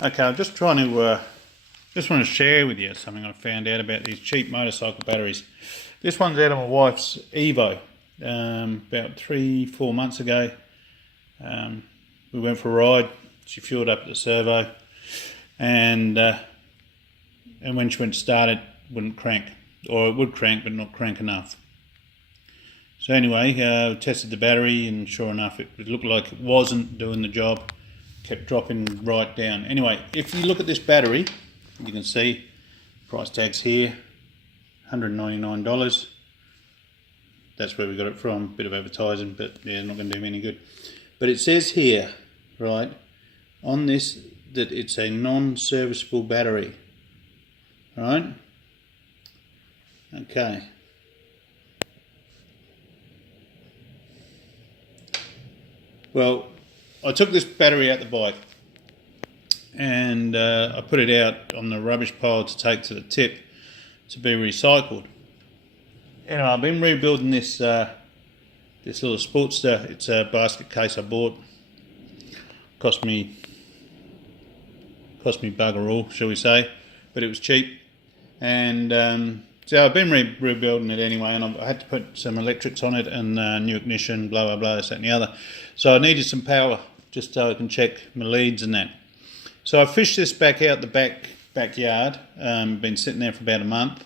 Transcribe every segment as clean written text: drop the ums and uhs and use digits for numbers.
Okay, I'm just trying to, just want to share with you something I found out about these cheap motorcycle batteries. This one's out of my wife's Evo. About 3-4 months ago, we went for a ride. She fueled up at the servo, and when she went to start it, wouldn't crank, or it would crank but not crank enough. So anyway, tested the battery, and sure enough, it looked like it wasn't doing the job. Kept dropping right down. Anyway, if you look at this battery, you can see price tags here, $199. That's where we got it from. Bit of advertising, but yeah, not going to do me any good. But it says here, right, on this, that it's a non-serviceable battery. Right? Okay. Well, I took this battery out the bike, and I put it out on the rubbish pile to take to the tip to be recycled. Anyway, I've been rebuilding this this little Sportster. It's a basket case I bought. Cost me bugger all, shall we say, but it was cheap. And so I've been rebuilding it anyway, and I had to put some electrics on it and new ignition, blah blah blah, this, that and the other. So I needed some power just so I can check my leads and that. So I fished this back out the backyard. Been sitting there for about a month,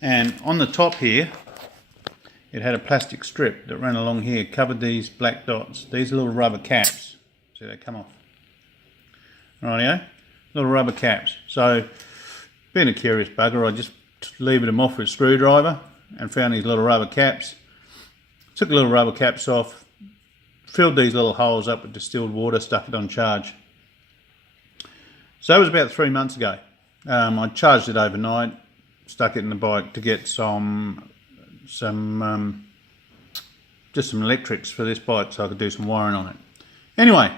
and on the top here, it had a plastic strip that ran along here, covered these black dots. These are little rubber caps. See, they come off. Rightio, little rubber caps. So, being a curious bugger, I just levered them off with a screwdriver and found these little rubber caps. Took the little rubber caps off, filled these little holes up with distilled water, stuck it on charge. So that was about 3 months ago. I charged it overnight, stuck it in the bike to get just some electrics for this bike so I could do some wiring on it. Anyway,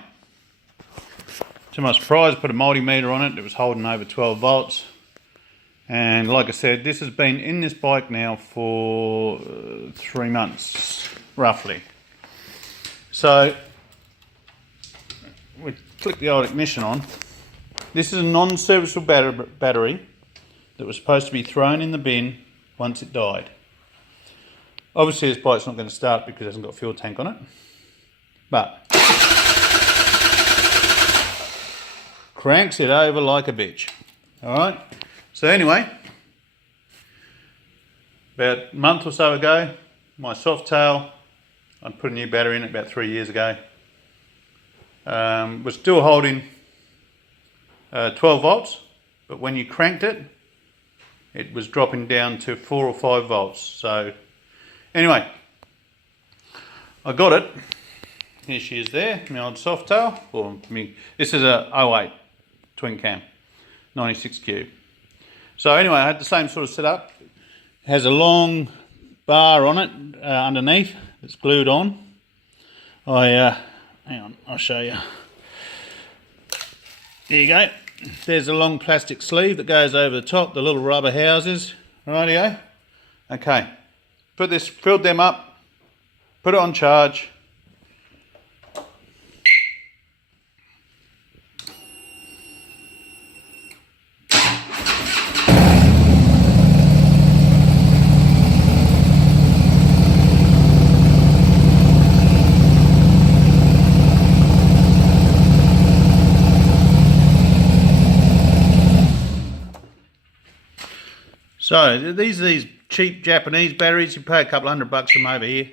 to my surprise, I put a multimeter on it that was holding over 12 volts. And like I said, this has been in this bike now for 3 months, roughly. So, we click the old ignition on. This is a non-serviceable battery that was supposed to be thrown in the bin once it died. Obviously this bike's not going to start because it hasn't got a fuel tank on it. But cranks it over like a bitch. Alright? So anyway, about a month or so ago, my Softail, I put a new battery in it about 3 years ago, was still holding 12 volts, but when you cranked it, it was dropping down to 4 or 5 volts. So anyway, I got it. Here she is there, my old Softail. This is a 08 twin cam, 96 cube. So anyway, I had the same sort of setup. It has a long bar on it underneath. It's glued on. Hang on, I'll show you. There you go. There's a long plastic sleeve that goes over the top, the little rubber houses. Rightio. Okay. Filled them up, put it on charge. So these are these cheap Japanese batteries. You pay a couple $100 from over here.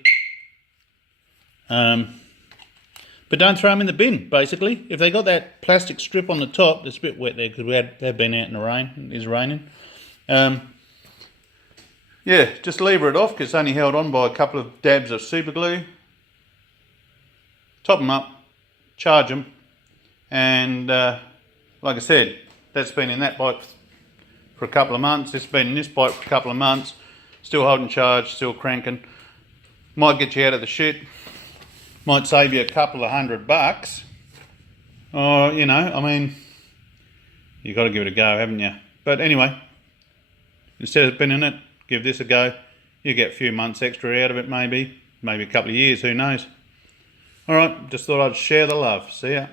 But don't throw them in the bin, basically. If they got that plastic strip on the top, it's a bit wet there because they've been out in the rain. It is raining. Yeah, just lever it off because it's only held on by a couple of dabs of super glue. Top them up, charge them, and like I said, that's been in that bike for a couple of months. It's been in this bike for a couple of months. Still holding charge, still cranking. Might get you out of the shit. Might save you a couple of $100. Or, you know, I mean, you've got to give it a go, haven't you? But anyway, instead of spinning it, give this a go. You get a few months extra out of it, maybe a couple of years, who knows. Alright, just thought I'd share the love. See ya.